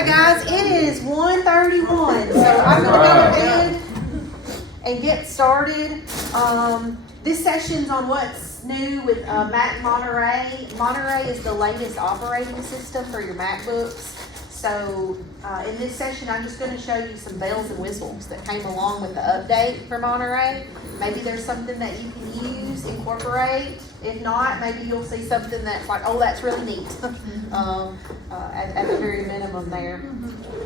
Okay, guys, it is 1:31, so I'm going to go ahead and get started. This session's on what's new with Mac Monterey. Monterey is the latest operating system for your MacBooks. So in this session, I'm just going to show you some bells and whistles that came along with the update for Monterey. Maybe there's something that you can use, incorporate. If not, maybe you'll see something that's like, oh, that's really neat at the very minimum there.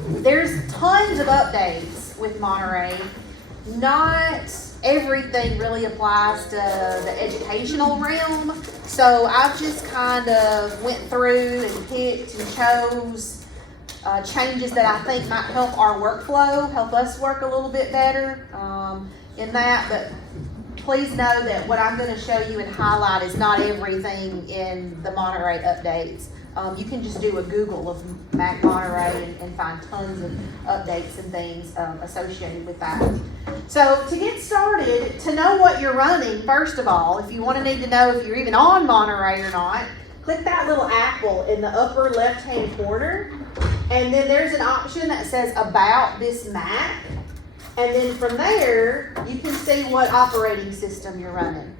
There's tons of updates with Monterey. Not everything really applies to the educational realm. So I've just kind of went through and picked and chose changes that I think might help our workflow, help us work a little bit better in that. But please know that what I'm going to show you and highlight is not everything in the Monterey updates. You can just do a Google of Mac Monterey and find tons of updates and things associated with that. So to get started, to know what you're running, first of all, if you want to need to know if you're even on Monterey or not, click that little apple in the upper left-hand corner. And then there's an option that says About This Mac. And then from there, you can see what operating system you're running.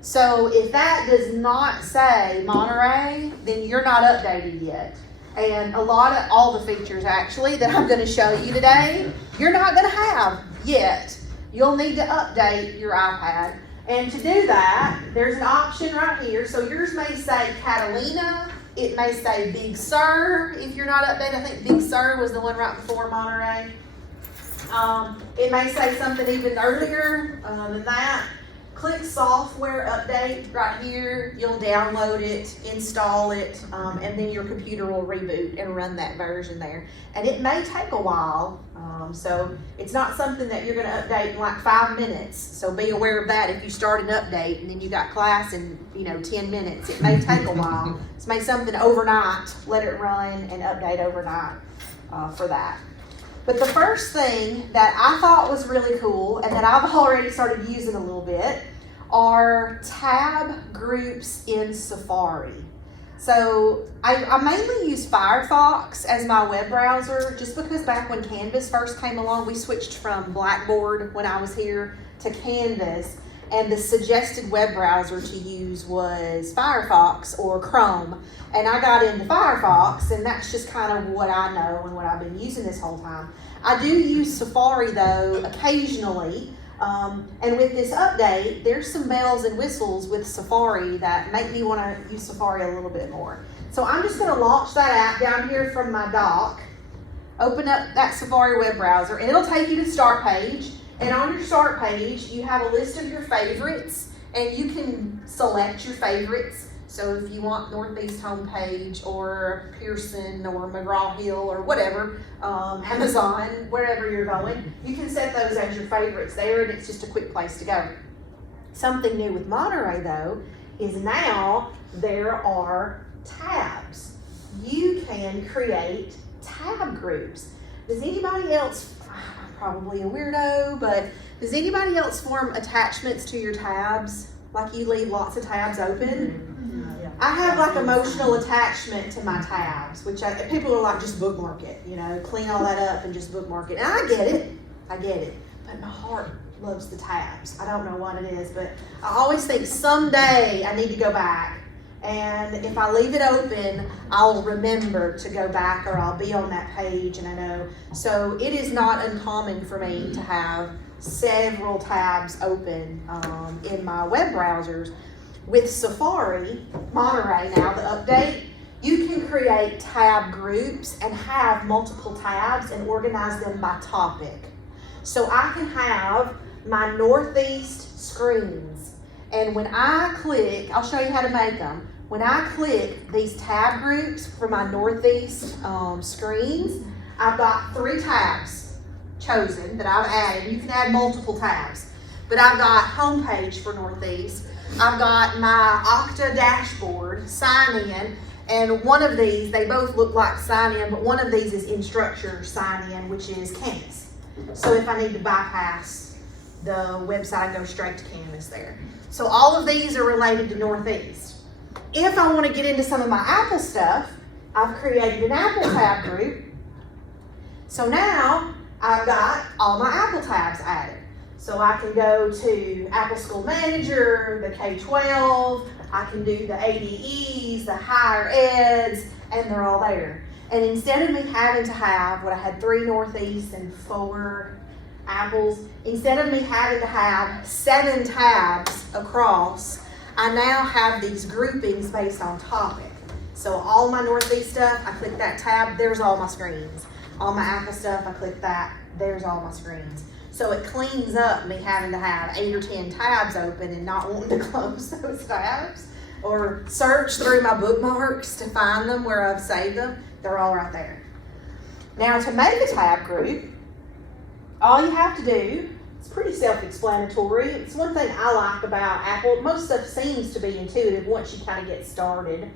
So if that does not say Monterey, then you're not updated yet. And all the features actually that I'm going to show you today, you're not going to have yet. You'll need to update your iPad. And to do that, there's an option right here. So yours may say Carlena. It may say Big Sur if you're not updated. I think Big Sur was the one right before Monterey. It may say something even earlier than that. Click Software Update right here. You'll download it, install it, and then your computer will reboot and run that version there. And it may take a while, so it's not something that you're going to update in like 5 minutes. So be aware of that if you start an update and then you got class in 10 minutes. It may take a while. It's maybe something overnight. Let it run and update overnight for that. But the first thing that I thought was really cool and that I've already started using a little bit are tab groups in Safari. So I mainly use Firefox as my web browser just because back when Canvas first came along, we switched from Blackboard when I was here to Canvas, and the suggested web browser to use was Firefox or Chrome. And I got into Firefox, and that's just kind of what I know and what I've been using this whole time. I do use Safari though occasionally, and with this update, there's some bells and whistles with Safari that make me want to use Safari a little bit more. So I'm just going to launch that app down here from my dock, open up that Safari web browser, and it'll take you to the start page. And on your start page, you have a list of your favorites, and you can select your favorites. So if you want Northeast Homepage or Pearson or McGraw-Hill or whatever, Amazon, wherever you're going, you can set those as your favorites there, and it's just a quick place to go. Something new with Monterey, though, is now there are tabs. You can create tab groups. Does anybody else, I'm probably a weirdo, but does anybody else form attachments to your tabs? Like you leave lots of tabs open? I have like emotional attachment to my tabs, which people are like, just bookmark it, clean all that up and just bookmark it. And I get it, but my heart loves the tabs. I don't know what it is, but I always think someday I need to go back. And if I leave it open, I'll remember to go back, or I'll be on that page and I know. So it is not uncommon for me to have several tabs open in my web browsers. With Safari, Monterey now, the update, you can create tab groups and have multiple tabs and organize them by topic. So I can have my Northeast screens, and when I click, I'll show you how to make them. When I click these tab groups for my Northeast screens, I've got 3 tabs chosen that I've added. You can add multiple tabs, but I've got Homepage for Northeast. I've got my Okta dashboard, sign in, and one of these, they both look like sign in, but one of these is Instructure sign in, which is Canvas. So if I need to bypass the website and go straight to Canvas there. So all of these are related to Northeast. If I want to get into some of my Apple stuff, I've created an Apple tab group, So now I've got all my Apple tabs added. So I can go to Apple School Manager, the K-12, I can do the ADEs, the higher eds, and they're all there. And instead of me having to have what I had 3 Northeast and 4 Apples, instead of me having to have 7 tabs across, I now have these groupings based on topic. So all my Northeast stuff, I click that tab, there's all my screens. All my Apple stuff, I click that, there's all my screens. So it cleans up me having to have 8 or 10 tabs open and not wanting to close those tabs or search through my bookmarks to find them where I've saved them. They're all right there. Now to make a tab group, all you have to do, it's pretty self-explanatory. It's one thing I like about Apple. Most stuff seems to be intuitive once you kind of get started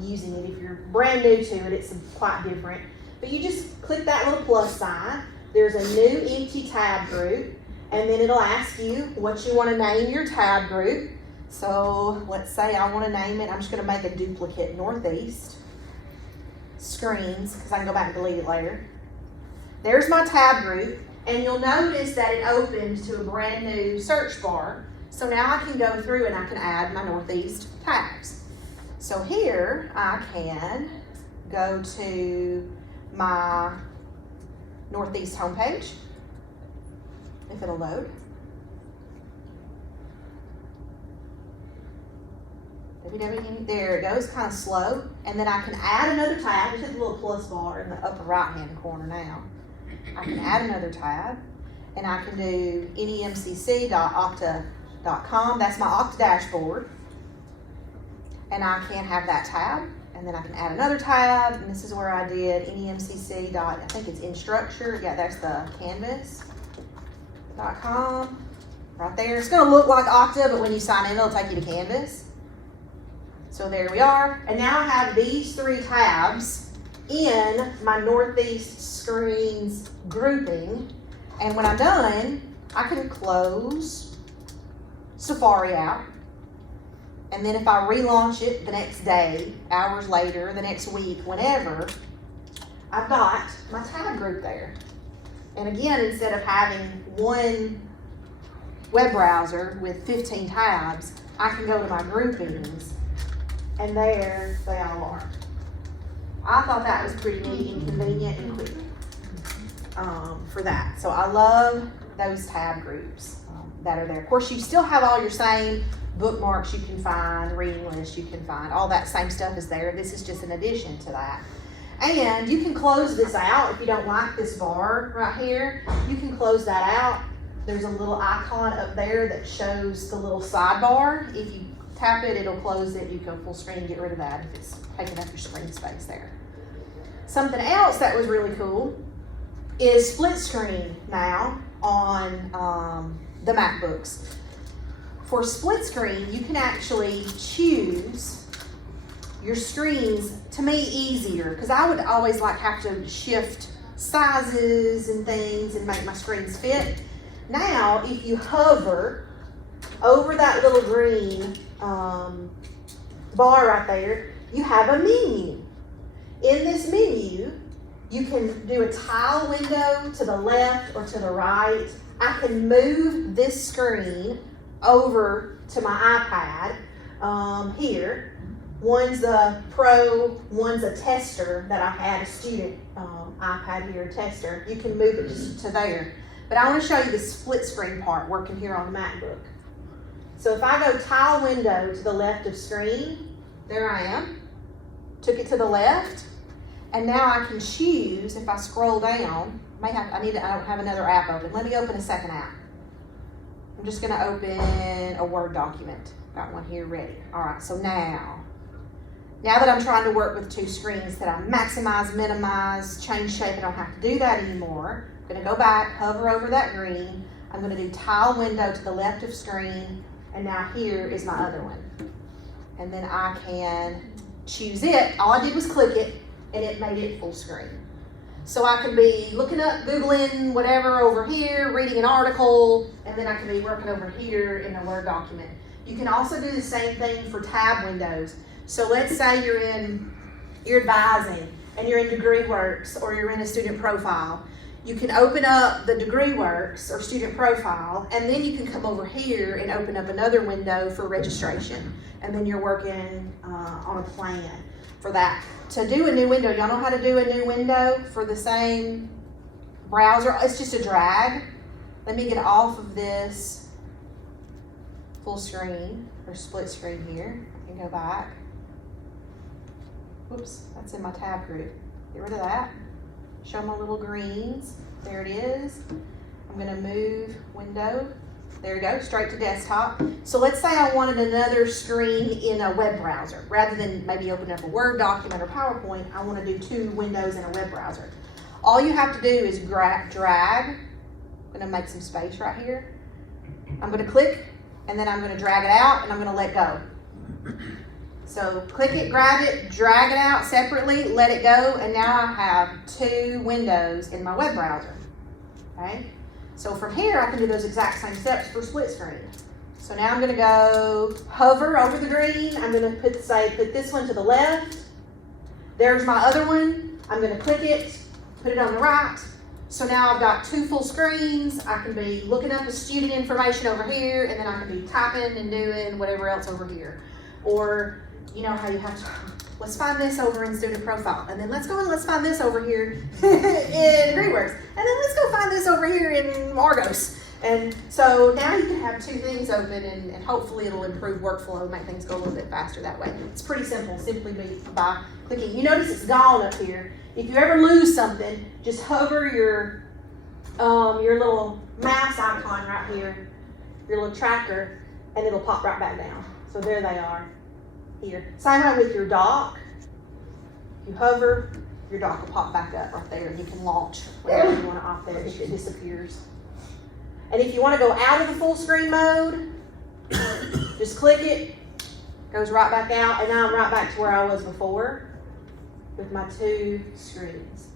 using it. If you're brand new to it, it's quite different. But you just click that little plus sign. There's a new empty tab group, and then it'll ask you what you want to name your tab group. So let's say I want to name it, I'm just going to make a duplicate Northeast screens, because I can go back and delete it later. There's my tab group, and you'll notice that it opened to a brand new search bar. So now I can go through and I can add my Northeast tabs. So here I can go to my Northeast homepage, if it'll load. There it goes, kind of slow. And then I can add another tab. There's a little plus bar in the upper right hand corner now. I can add another tab, and I can do NEMCC.okta.com. That's my Okta dashboard. And I can have that tab. And then I can add another tab, and this is where I did NEMCC. I think it's Instructure. Yeah, that's the Canvas.com. Right there. It's going to look like Okta, but when you sign in, it'll take you to Canvas. So there we are. And now I have these 3 tabs in my Northeast screens grouping. And when I'm done, I can close Safari out. And then if I relaunch it the next day, hours later, the next week, whenever, I've got my tab group there. And again, instead of having one web browser with 15 tabs, I can go to my groupings, and there they all are. I thought that was pretty neat and convenient and quick for that. So I love those tab groups that are there. Of course, you still have all your same bookmarks you can find, reading lists you can find, all that same stuff is there. This is just an addition to that. And you can close this out if you don't like this bar right here. You can close that out. There's a little icon up there that shows the little sidebar. If you tap it, it'll close it. You go full screen and get rid of that if it's taking up your screen space there. Something else that was really cool is split screen now on the MacBooks. For split screen, you can actually choose your screens, to me, easier, because I would always have to shift sizes and things and make my screens fit. Now, if you hover over that little green bar right there, you have a menu. In this menu, you can do a tile window to the left or to the right. I can move this screen over to my iPad here. One's a Pro, one's a tester that I had, a student iPad here, a tester. You can move it to there. But I want to show you the split screen part working here on the MacBook. So if I go tile window to the left of screen, there I am. Took it to the left. And now I can choose, if I scroll down, I don't have another app open. Let me open a second app. I'm just going to open a Word document. Got one here ready. All right, so now that I'm trying to work with 2 screens, that I maximize, minimize, change shape, I don't have to do that anymore. I'm going to go back, hover over that green. I'm going to do tile window to the left of screen, and now here is my other one. And then I can choose it. All I did was click it, and it made it full screen. So I could be looking up, Googling whatever over here, reading an article, and then I could be working over here in a Word document. You can also do the same thing for tab windows. So let's say you're advising, and you're in DegreeWorks or you're in a student profile, you can open up the DegreeWorks or student profile, and then you can come over here and open up another window for registration. And then you're working on a plan for that. To do a new window, y'all know how to do a new window for the same browser? It's just a drag. Let me get off of this full screen or split screen here. I can go back. Whoops, that's in my tab group. Get rid of that. Show my little greens. There it is. I'm gonna move window. There we go, straight to desktop. So let's say I wanted another screen in a web browser. Rather than maybe open up a Word document or PowerPoint, I wanna do 2 windows in a web browser. All you have to do is drag. I'm gonna make some space right here. I'm gonna click, and then I'm gonna drag it out, and I'm gonna let go. So click it, grab it, drag it out separately, let it go, and now I have 2 windows in my web browser, okay? So from here, I can do those exact same steps for split screen. So now I'm gonna go hover over the green. I'm gonna put this one to the left. There's my other one. I'm gonna click it, put it on the right. So now I've got 2 full screens. I can be looking up the student information over here, and then I can be typing and doing whatever else over here. Or, you know how you have to, let's find this over in student profile, and then let's go and let's find this over here in DegreeWorks, and then let's go find this over here in Argos. And so now you can have 2 things open, and hopefully it'll improve workflow, make things go a little bit faster that way. It's pretty simple, simply by clicking. You notice it's gone up here. If you ever lose something, just hover your little mouse icon right here, your little tracker, and it'll pop right back down. So there they are. Here. Same way with your dock. You hover, your dock will pop back up right there, and you can launch whatever you want to opt there if it disappears. And if you want to go out of the full screen mode, just click it, goes right back out, and now I'm right back to where I was before with my 2 screens.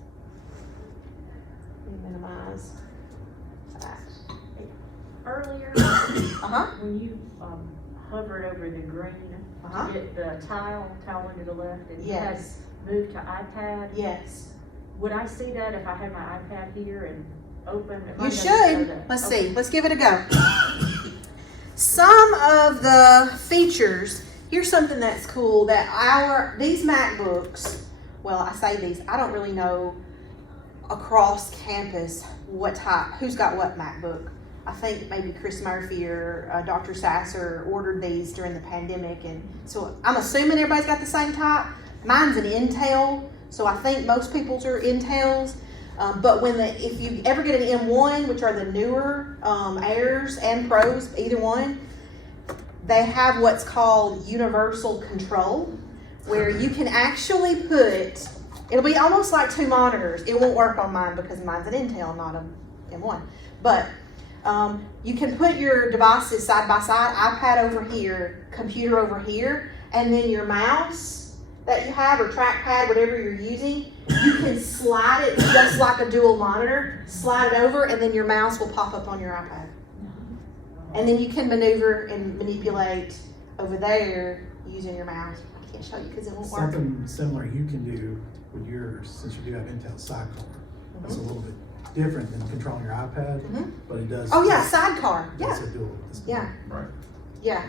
Let me minimize that. Earlier, when you hovered over the green to get the tile one to the left, and you had moved to iPad. Yes. Would I see that if I had my iPad here and open? You should. Let's see. Let's give it a go. Some of the features. Here's something that's cool that these MacBooks. Well, I say these. I don't really know across campus who's got what MacBook. I think maybe Chris Murphy or Dr. Sasser ordered these during the pandemic, and so I'm assuming everybody's got the same type. Mine's an Intel, so I think most people's are Intels. But if you ever get an M1, which are the newer Airs and Pros, either one, they have what's called universal control, where you can actually it'll be almost like 2 monitors. It won't work on mine because mine's an Intel, not an M1. But you can put your devices side by side, iPad over here, computer over here, and then your mouse that you have or trackpad, whatever you're using, you can slide it just like a dual monitor, slide it over, and then your mouse will pop up on your iPad. And then you can maneuver and manipulate over there using your mouse. I can't show you because it won't work. Something similar you can do with yours, since you do have Intel Sidecar. That's a little bit different than controlling your iPad, but it does. Oh yeah, sidecar. Yeah. It's a dual. Yeah. Right. Yeah.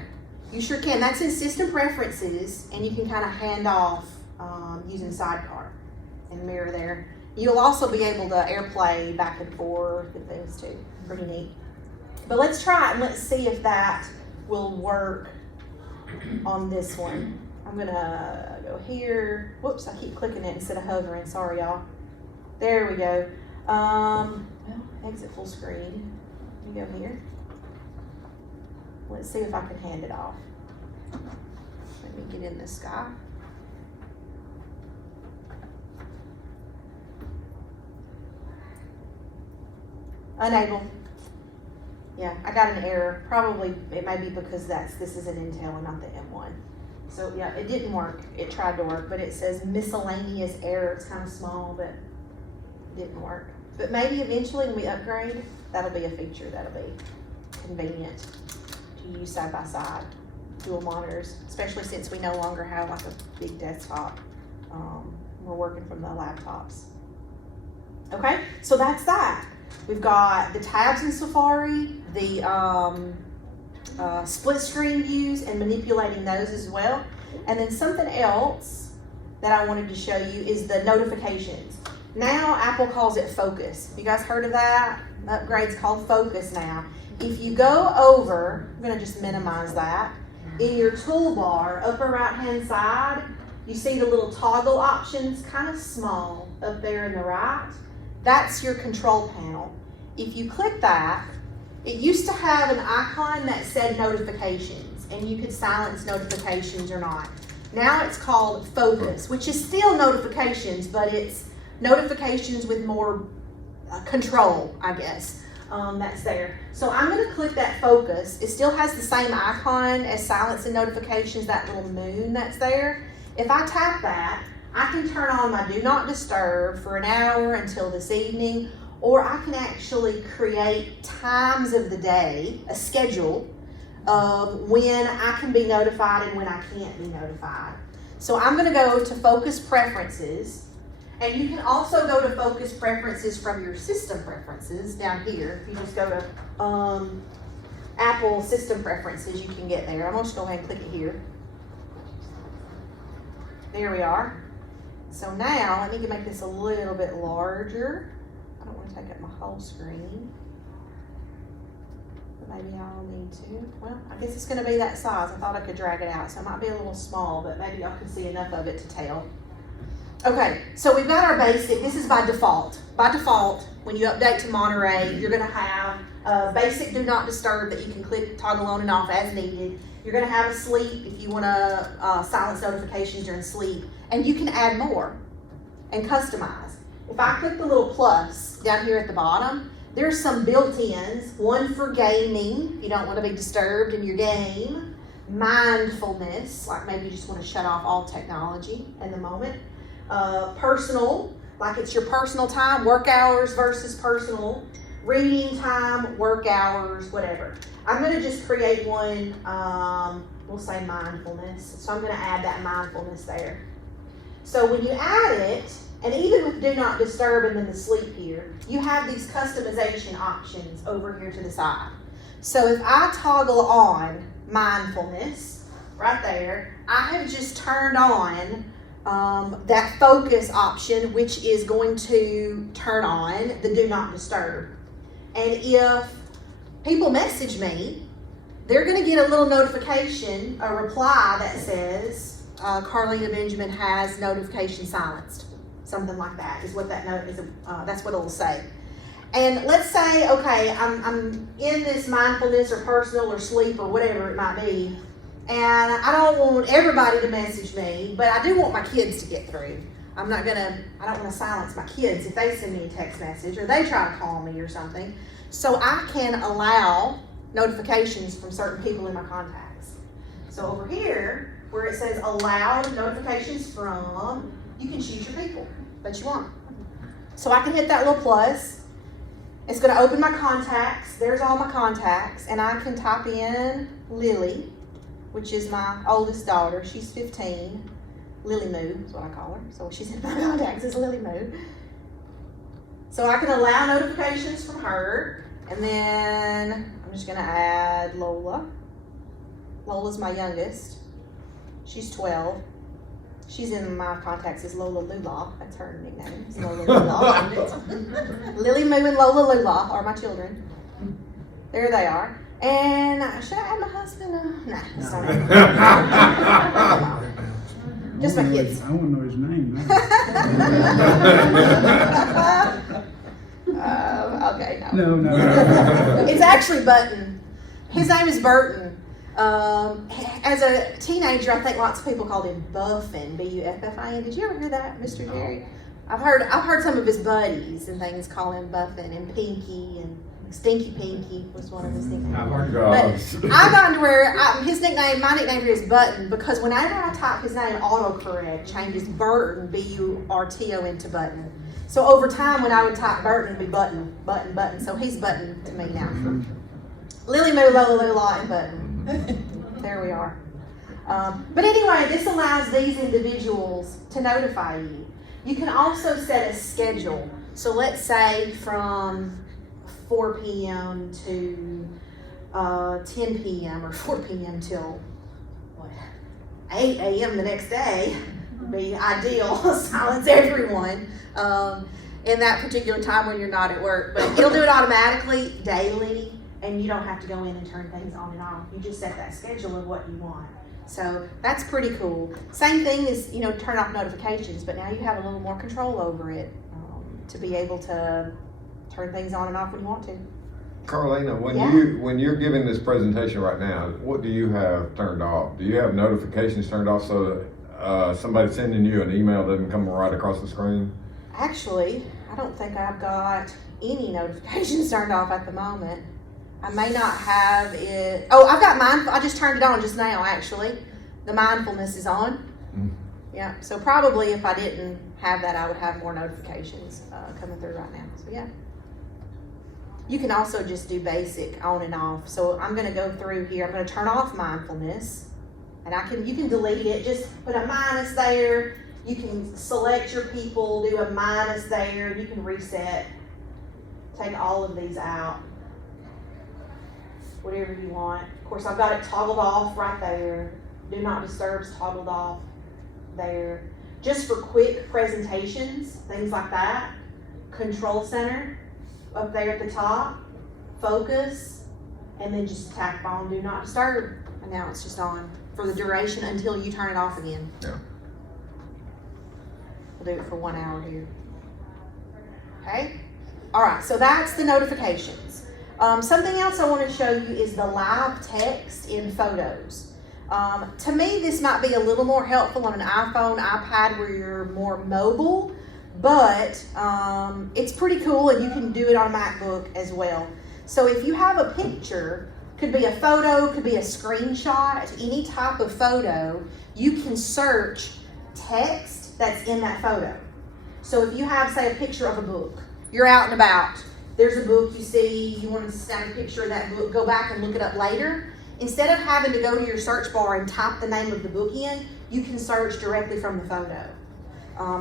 You sure can. That's in system preferences, and you can kind of hand off using sidecar and mirror there. You'll also be able to AirPlay back and forth and things too. Pretty neat. But let's try it and let's see if that will work on this one. I'm gonna go here. Whoops, I keep clicking it instead of hovering. Sorry, y'all. There we go. Well, exit full screen. Let me go here. Let's see if I can hand it off. Let me get in the sky. Unable. Yeah, I got an error. Probably it may be because this is an Intel and not the M1. So yeah, it didn't work. It tried to work, but it says miscellaneous error. It's kind of small, but it didn't work. But maybe eventually when we upgrade, that'll be a feature that'll be convenient to use side by side, dual monitors, especially since we no longer have like a big desktop we're working from the laptops. Okay, so that's that. We've got the tabs in Safari, the split screen views and manipulating those as well. And then something else that I wanted to show you is the notifications. Now Apple calls it Focus. You guys heard of that? The upgrade's called Focus now. If you go over, I'm gonna just minimize that. In your toolbar, upper right hand side, you see the little toggle options, kind of small up there in the right. That's your control panel. If you click that, it used to have an icon that said notifications, and you could silence notifications or not. Now it's called Focus, which is still notifications, but it's notifications with more control, I guess. That's there. So I'm going to click that Focus. It still has the same icon as silence and notifications, that little moon that's there. If I tap that, I can turn on my Do Not Disturb for an hour until this evening, or I can actually create times of the day, a schedule of when I can be notified and when I can't be notified. So I'm going to go to Focus Preferences. And you can also go to Focus Preferences from your system preferences down here. If you just go to Apple System Preferences, you can get there. I'm just going to go ahead and click it here. There we are. So now, let me make this a little bit larger. I don't want to take up my whole screen. But maybe I'll need to. Well, I guess it's going to be that size. I thought I could drag it out, so it might be a little small, but maybe y'all can see enough of it to tell. Okay, so we've got our basic. This is by default. By default, when you update to Monterey, you're going to have a basic Do Not Disturb that you can click toggle on and off as needed. You're going to have a sleep if you want to silence notifications during sleep. And you can add more and customize. If I click the little plus down here at the bottom, there's some built-ins. One for gaming, if you don't want to be disturbed in your game. Mindfulness, like maybe you just want to shut off all technology in the moment. Personal, like it's your personal time, work hours versus personal, reading time, work hours, whatever. I'm going to just create one, we'll say mindfulness. So I'm going to add that mindfulness there. So when you add it, and even with Do Not Disturb and then the sleep here, you have these customization options over here to the side. So if I toggle on mindfulness right there, I have just turned on that focus option, which is going to turn on the Do Not Disturb. And if people message me, they're going to get a little notification, a reply that says, Carlena Benjamin has notification silenced. Something like that is what that note is. That's what it'll say. And let's say, okay, I'm in this mindfulness or personal or sleep or whatever it might be, and I don't want everybody to message me, but I do want my kids to get through. I don't want to silence my kids if they send me a text message or they try to call me or something. So I can allow notifications from certain people in my contacts. So over here, where it says allow notifications from, you can choose your people that you want. So I can hit that little plus. It's going to open my contacts. There's all my contacts. And I can type in Lily, which is my oldest daughter. She's 15. Lily Moo is what I call her. So she's in my contacts as Lily Moo. So I can allow notifications from her. And then I'm just going to add Lola. Lola's my youngest. She's 12. She's in my contacts as Lola Lula. That's her nickname. It's Lola Lula. Lily Moo and Lola Lula are my children. There they are. And should I add my husband? Nah, sorry. Just my kids. I want to know his name. Okay, no. No. It's actually Button. His name is Burton. As a teenager, I think lots of people called him Buffin, B-U-F-F-I-N. Did you ever hear that, Mr. Jerry? I've heard some of his buddies and things call him Buffin, and Pinky, and Stinky Pinky was one of his nicknames. Oh my gosh. But I've gotten to where my nickname here is Button, because whenever I type his name, autocorrect changes Burton, B-U-R-T-O, into Button. So over time, when I would type Burton, it'd be Button, Button, Button. So he's Button to me now. Lily Moo, Lola Lula, and Button. There we are. But anyway, this allows these individuals to notify you. You can also set a schedule. So let's say from 4 p.m. to 10 p.m. or 4 p.m. till 8 a.m. the next day would be ideal. Silence everyone in that particular time when you're not at work. But it'll do it automatically, daily, and you don't have to go in and turn things on and off. You just set that schedule of what you want. So that's pretty cool. Same thing as, turn off notifications, but now you have a little more control over it to be able to turn things on and off when you want to. Carlena, when you're giving this presentation right now, what do you have turned off? Do you have notifications turned off so somebody sending you an email doesn't come right across the screen? Actually, I don't think I've got any notifications turned off at the moment. I may not have it. Oh, I've got I just turned it on just now, actually. The mindfulness is on. Mm. Yeah, so probably if I didn't have that, I would have more notifications coming through right now. So yeah. You can also just do basic on and off. So I'm going to go through here. I'm going to turn off mindfulness, and you can delete it. Just put a minus there. You can select your people, do a minus there, and you can reset. Take all of these out. Whatever you want. Of course, I've got it toggled off right there. Do not disturb toggled off there. Just for quick presentations, things like that. Control center up there at the top. Focus, and then just tap on do not disturb. And now it's just on for the duration until you turn it off again. Yeah. We'll do it for 1 hour here. Okay? All right, so that's the notifications. Something else I want to show you is the live text in photos. To me, this might be a little more helpful on an iPhone, iPad where you're more mobile, but it's pretty cool, and you can do it on a MacBook as well. So if you have a picture, could be a photo, could be a screenshot, any type of photo, you can search text that's in that photo. So if you have, say, a picture of a book, you're out and about, there's a book you see, you want to snap a picture of that book, go back and look it up later. Instead of having to go to your search bar and type the name of the book in, you can search directly from the photo.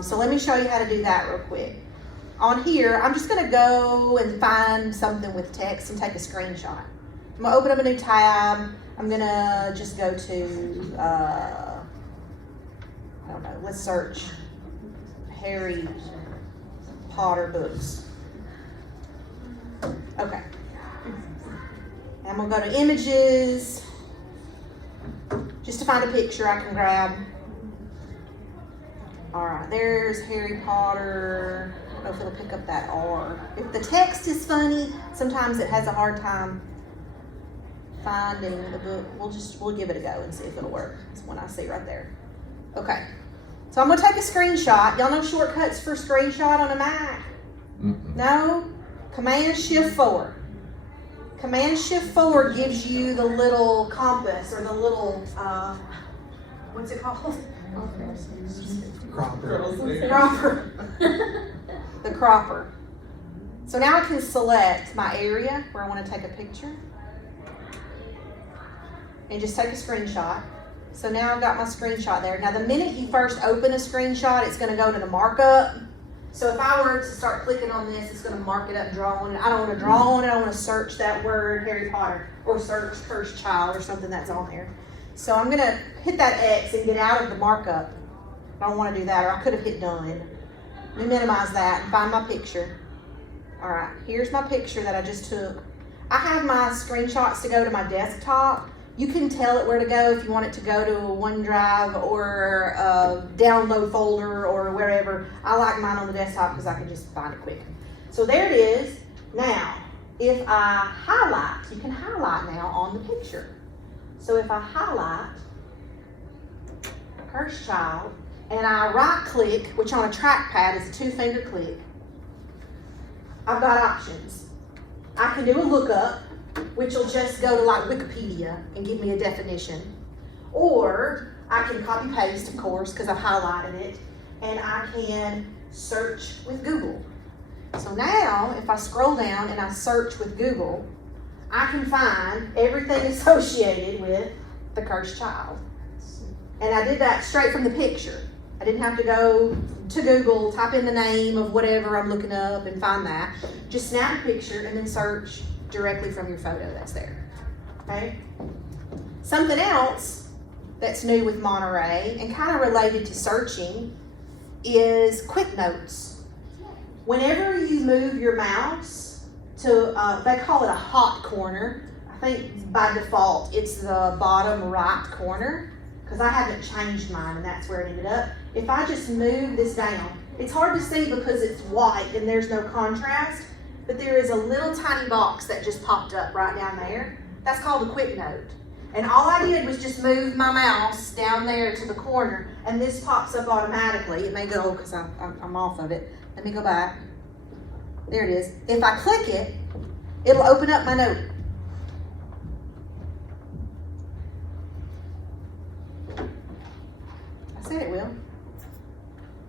So let me show you how to do that real quick. On here, I'm just going to go and find something with text and take a screenshot. I'm going to open up a new tab. I'm going to just go to, I don't know, let's search Harry Potter books. Okay. And I'm going to go to images, just to find a picture I can grab. All right, there's Harry Potter. I don't know if it'll pick up that R. If the text is funny, sometimes it has a hard time finding the book. We'll give it a go and see if it'll work. It's one I see right there. Okay, so I'm going to take a screenshot. Y'all know shortcuts for screenshot on a Mac? Mm-mm. No? Command-Shift-4. Command-Shift-4 gives you the little compass or the little, what's it called? Cropper. The cropper. So now I can select my area where I want to take a picture and just take a screenshot. So now I've got my screenshot there. Now the minute you first open a screenshot, it's going to go to the markup. So if I were to start clicking on this, it's going to mark it up, draw on it. I don't want to draw on it. I want to search that word Harry Potter or search cursed child or something that's on there. So I'm going to hit that X and get out of the markup. I don't want to do that, or I could have hit done. Let me minimize that and find my picture. All right, here's my picture that I just took. I have my screenshots to go to my desktop. You can tell it where to go if you want it to go to a OneDrive or a download folder or wherever. I like mine on the desktop because I can just find it quick. So there it is. Now, if I highlight, you can highlight now on the picture. So if I highlight Cursed Child and I right click, which on a trackpad is a 2-finger click, I've got options. I can do a lookup, which will just go to like Wikipedia and give me a definition. Or I can copy paste, of course, because I've highlighted it, and I can search with Google. So now, if I scroll down and I search with Google, I can find everything associated with the Cursed Child. And I did that straight from the picture. I I didn't have to go to Google, type in the name of whatever I'm looking up and find that. Just snap a picture and then search directly from your photo that's there, okay? Something else that's new with Monterey and kind of related to searching is quick notes. Whenever you move your mouse to, they call it a hot corner. I think by default it's the bottom right corner, because I haven't changed mine and that's where it ended up. If I just move this down, it's hard to see because it's white and there's no contrast, but there is a little tiny box that just popped up right down there. That's called a quick note. And all I did was just move my mouse down there to the corner, and this pops up automatically. It may go, because I'm off of it. Let me go back. There it is. If I click it, it'll open up my note. I said it will.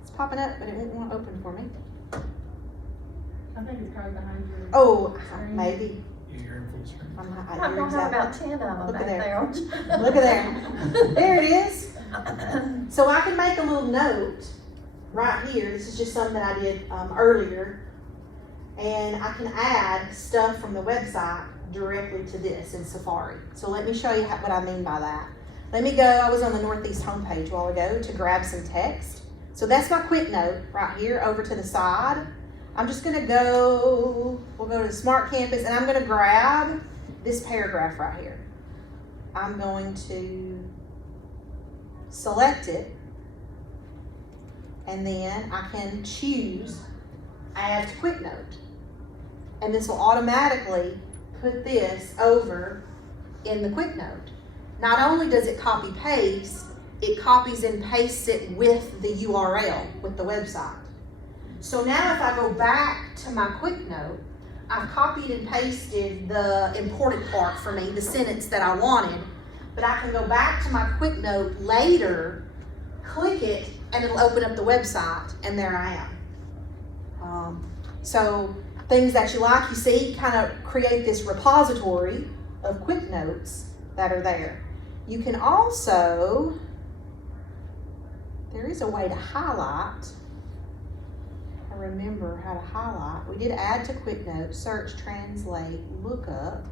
It's popping up, but it won't want to open for me. I think it's probably behind your. Oh, maybe. You're in full screen. I'm gonna have about 10 of them Look at back there. there. aren't you? Look at there. There it is. So I can make a little note right here. This is just something I did earlier. And I can add stuff from the website directly to this in Safari. So let me show you what I mean by that. Let me go, I was on the Northeast homepage a while ago to grab some text. So that's my quick note right here over to the side. I'm just gonna go, we'll go to the Smart Campus, and I'm gonna grab this paragraph right here. I'm going to select it, and then I can choose Add to Quick Note. And this will automatically put this over in the Quick Note. Not only does it copy paste, it copies and pastes it with the URL, with the website. So now if I go back to my quick note, I've copied and pasted the important part for me, the sentence that I wanted, but I can go back to my quick note later, click it, and it'll open up the website, and there I am. So things that you like, you see, kind of create this repository of quick notes that are there. You can also, there is a way to highlight. I remember how to highlight. We did add to quick notes, search, translate, look up.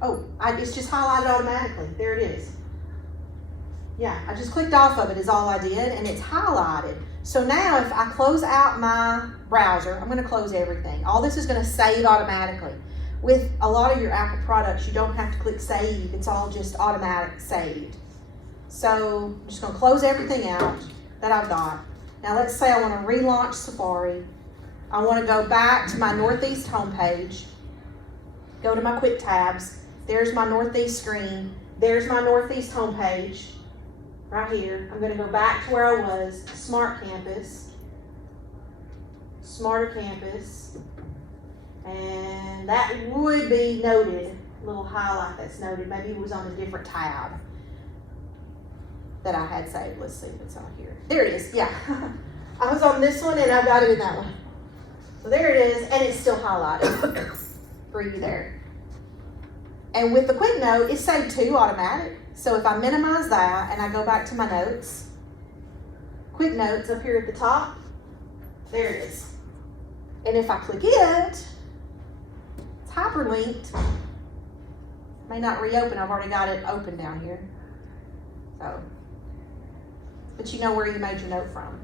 Oh, it's just highlighted automatically. There it is. Yeah, I just clicked off of it is all I did, and it's highlighted. So now if I close out my browser, I'm gonna close everything. All this is gonna save automatically. With a lot of your Apple products, you don't have to click save. It's all just automatic saved. So I'm just gonna close everything out that I've got. Now let's say I wanna relaunch Safari. I wanna go back to my Northeast homepage, go to my quick tabs. There's my Northeast screen. There's my Northeast homepage right here. I'm gonna go back to where I was, Smart Campus, Smarter Campus, and that would be noted, a little highlight that's noted. Maybe it was on a different tab that I had saved. Let's see if it's on here. There it is, yeah. I was on this one and I got it in that one. So there it is, and it's still highlighted for you there. And with the quick note, it's saved to automatic. So if I minimize that and I go back to my notes, quick notes up here at the top, there it is. And if I click it, it's hyperlinked. May not reopen, I've already got it open down here. So, but you know where you made your note from.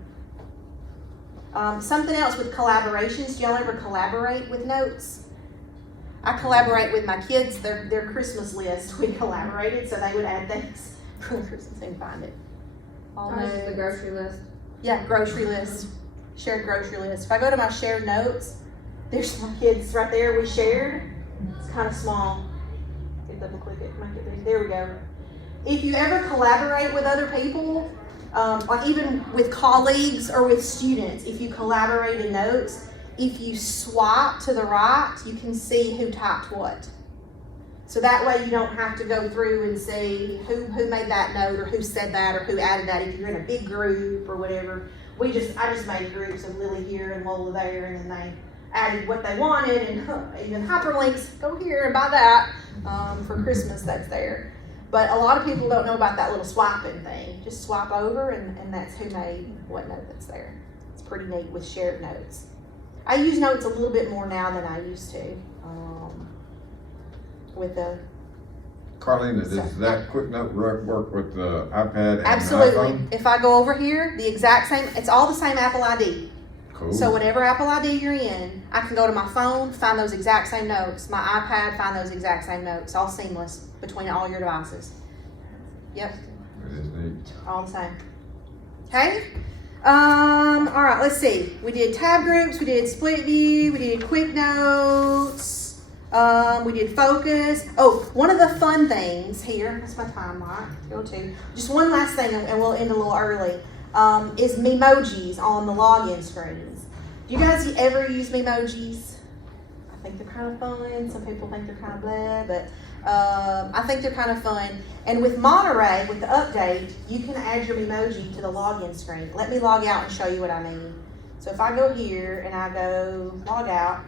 Something else with collaborations, do y'all ever collaborate with notes? I collaborate with my kids, their Christmas list, we collaborated, so they would add things for Christmas and find it. All Ours is notes. the grocery list. Yeah, grocery list, shared grocery list. If I go to my shared notes, there's my kids right there we shared. It's kind of small. If double click it, make it big. There we go. If you ever collaborate with other people, like even with colleagues or with students, if you collaborate in notes, if you swipe to the right, you can see who typed what. So that way you don't have to go through and see who made that note or who said that or who added that. If you're in a big group or whatever, I just made groups of Lily here and Lola there, and then they added what they wanted, and even hyperlinks, go here and buy that for Christmas, that's there. But a lot of people don't know about that little swiping thing. Just swipe over and that's who made what note that's there. It's pretty neat with shared notes. I use notes a little bit more now than I used to. With the Carlena, does that quick note work with the iPad and absolutely. iPhone? If I go over here, the exact same, it's all the same Apple ID. Cool. So whatever Apple ID you're in, I can go to my phone, find those exact same notes. My iPad, find those exact same notes. All seamless between all your devices. Yep, It is neat. all the same. Okay. All right. Let's see. We did tab groups. We did split view. We did quick notes. We did focus. Oh, one of the fun things here. That's my timeline. Go to just one last thing, and we'll end a little early. Is Memojis on the login screens. Do you guys ever use Memojis? I think they're kind of fun. Some people think they're kind of blah, but I think they're kind of fun. And with Monterey, with the update, you can add your Memoji to the login screen. Let me log out and show you what I mean. So if I go here and I go log out,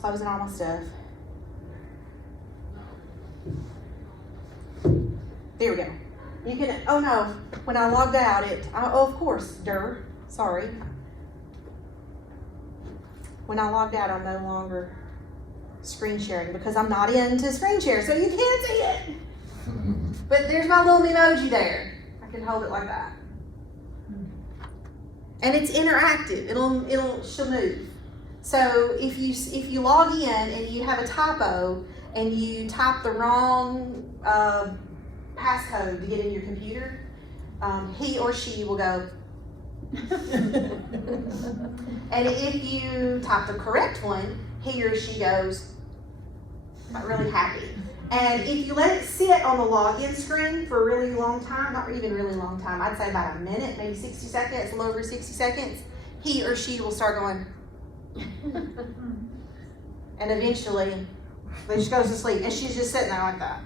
closing all my stuff. There we go. You can, oh no, when I logged out, of course, sorry. When I logged out, I'm no longer screen sharing because I'm not into screen share, so you can't see it. But there's my little emoji there. I can hold it like that. And it's interactive. She'll move. So if you log in and you have a typo and you type the wrong passcode to get in your computer, he or she will go. And if you type the correct one, he or she goes really happy. And if you let it sit on the login screen for a really long time, not even really long time, I'd say about a minute, maybe 60 seconds, a little over 60 seconds, he or she will start going. And eventually, they just goes to sleep. And she's just sitting there like that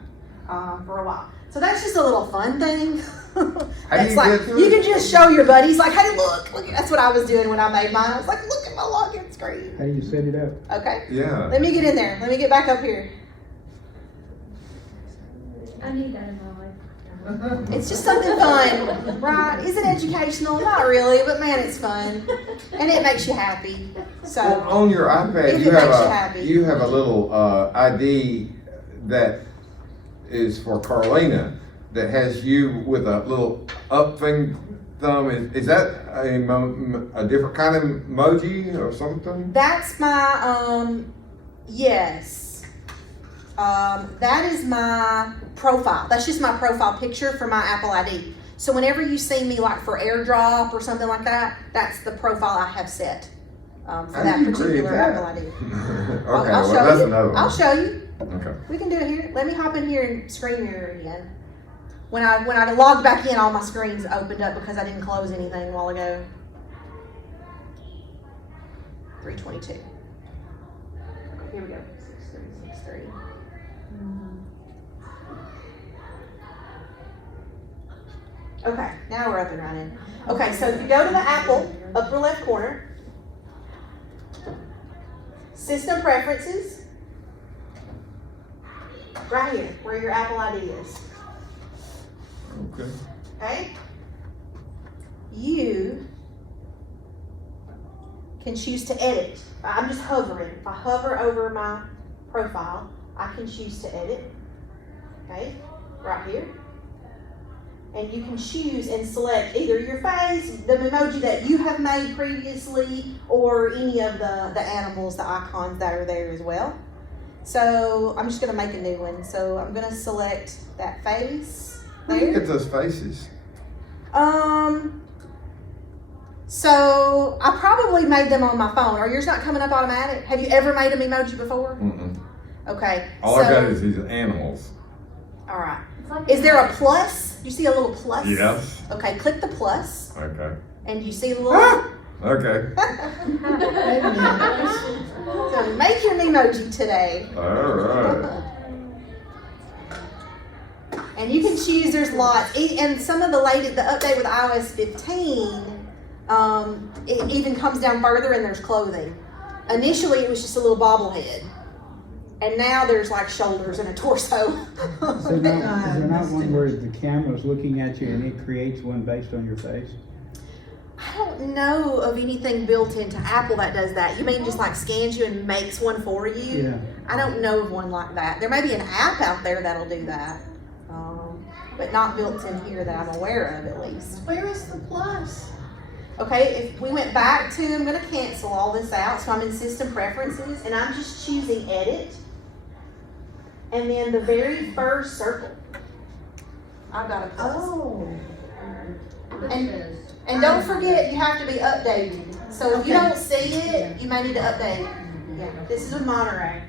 for a while. So that's just a little fun thing. It's like you can just show your buddies, like, hey, look. That's what I was doing when I made mine. I was like, look at my login screen. How do you set it up? Okay. Yeah. Let me get in there. Let me get back up here. I need that in my life. It's just something fun, right? Is it educational? Not really, but man, it's fun, and it makes you happy. So Well, on your iPad, If you it makes you have happy. you have a little ID that is for Carlena that has you with a little up thumb. Is that a different kind of emoji or something? that's my yes. That is my profile. That's just my profile picture for my Apple ID. So whenever you see me like for AirDrop or something like that, that's the profile I have set for How that do you particular create that? Apple ID. Okay, I'll well show that's you. another one. I'll show you. Okay. We can do it here. Let me hop in here and screen mirror again. When I logged back in, all my screens opened up because I didn't close anything a while ago. 322. Here we go. 6363. Okay, now we're up and running. Okay, so if you go to the Apple, upper left corner, System Preferences, right here, where your Apple ID is. Okay. Okay? You can choose to edit. I'm just hovering. If I hover over my profile, I can choose to edit. Okay? Right here. And you can choose and select either your face, the emoji that you have made previously, or any of the animals, the icons that are there as well. So I'm just going to make a new one. So I'm going to select that face Where do you there. get those faces? So I probably made them on my phone. Are yours not coming up automatic? Have you ever made an emoji before? Mm-mm. Okay. All I got is these animals. All right. It's like Is there a plus? You see a little plus? Yes. Okay, click the plus, Okay. and you see the little. Okay. So make your emoji today. All right. And you can choose. There's lots, and some of the update with iOS 15, it even comes down further, and there's clothing. initially it was just a little bobblehead. And now there's like shoulders and a torso. So now, is there not one where the camera's looking at you and it creates one based on your face? I don't know of anything built into Apple that does that. You mean just like scans you and makes one for you? Yeah. I don't know of one like that. There may be an app out there that'll do that, but not built in here that I'm aware of, at least. Where is the plus? Okay, if we went back to, I'm going to cancel all this out. So I'm in System Preferences, and I'm just choosing Edit. And then the very first circle, I've got a plus. Oh. And don't forget, you have to be updated. So if you don't see it, you may need to update it. Yeah, this is with Monterey.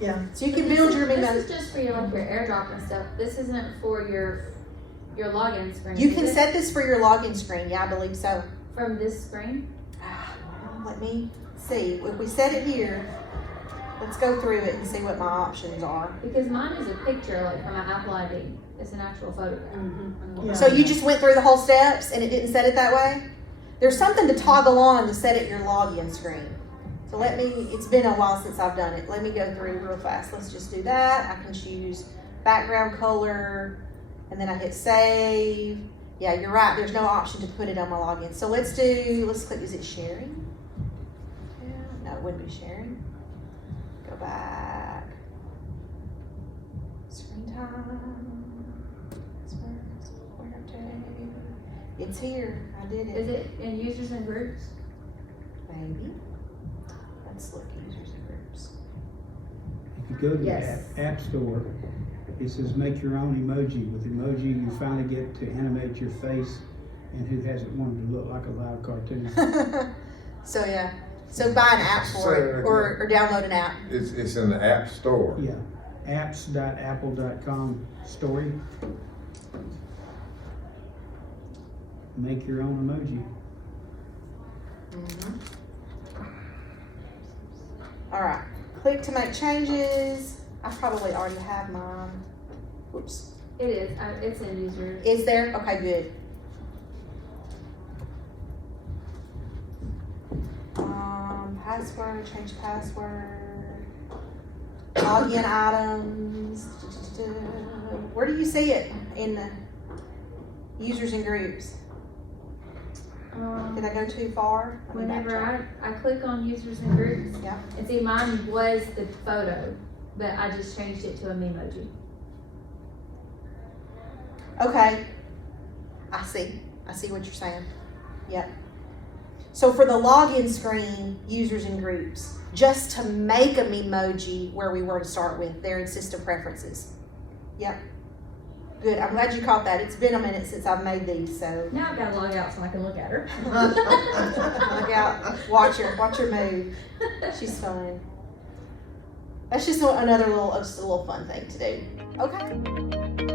Yeah. So you can build your This Mimo. is just for your like your AirDrop and stuff. This isn't for your login screen. You is can it? set this for your login screen. Yeah, I believe so. From this screen. Let me see. If we set it here, let's go through it and see what my options are. Because mine is a picture like from my Apple ID. It's an actual photograph. Yeah. So you just went through the whole steps and it didn't set it that way? There's something to toggle on to set it your login screen. So let me, it's been a while since I've done it. Let me go through real fast. Let's just do that. I can choose background color and then I hit save. Yeah, you're right. There's no option to put it on my login. So let's click, is it sharing? Yeah, no, it wouldn't be sharing. Go back. Screen time. It's here. I did it. Is it in users and groups? Maybe. Let's look at users and groups. If you go to Yes. the App Store, it says make your own emoji. With emoji, you finally get to animate your face, and who hasn't wanted to look like a live cartoon? So yeah. So buy an app for it or download an app. It's in the App Store. Yeah, apps.apple.com story. Make your own emoji. All right. Click to make changes. I probably already have mine. Whoops. It is. It's in users. Is there? Okay, good. Password, change password. Login items. Where do you see it in the users and groups? Did I go too far? Let me Whenever backtrack. I click on users and groups, Yeah. and see mine was the photo, but I just changed it to a Memoji. Okay. I see what you're saying. Yep. So for the login screen, users and groups, just to make a Memoji where we were to start with, there in System Preferences. Yep. Good. I'm glad you caught that. It's been a minute since I've made these, so Now I've got to log out so I can look at her. look out. Watch her move. She's fun. That's just another little fun thing to do. Okay.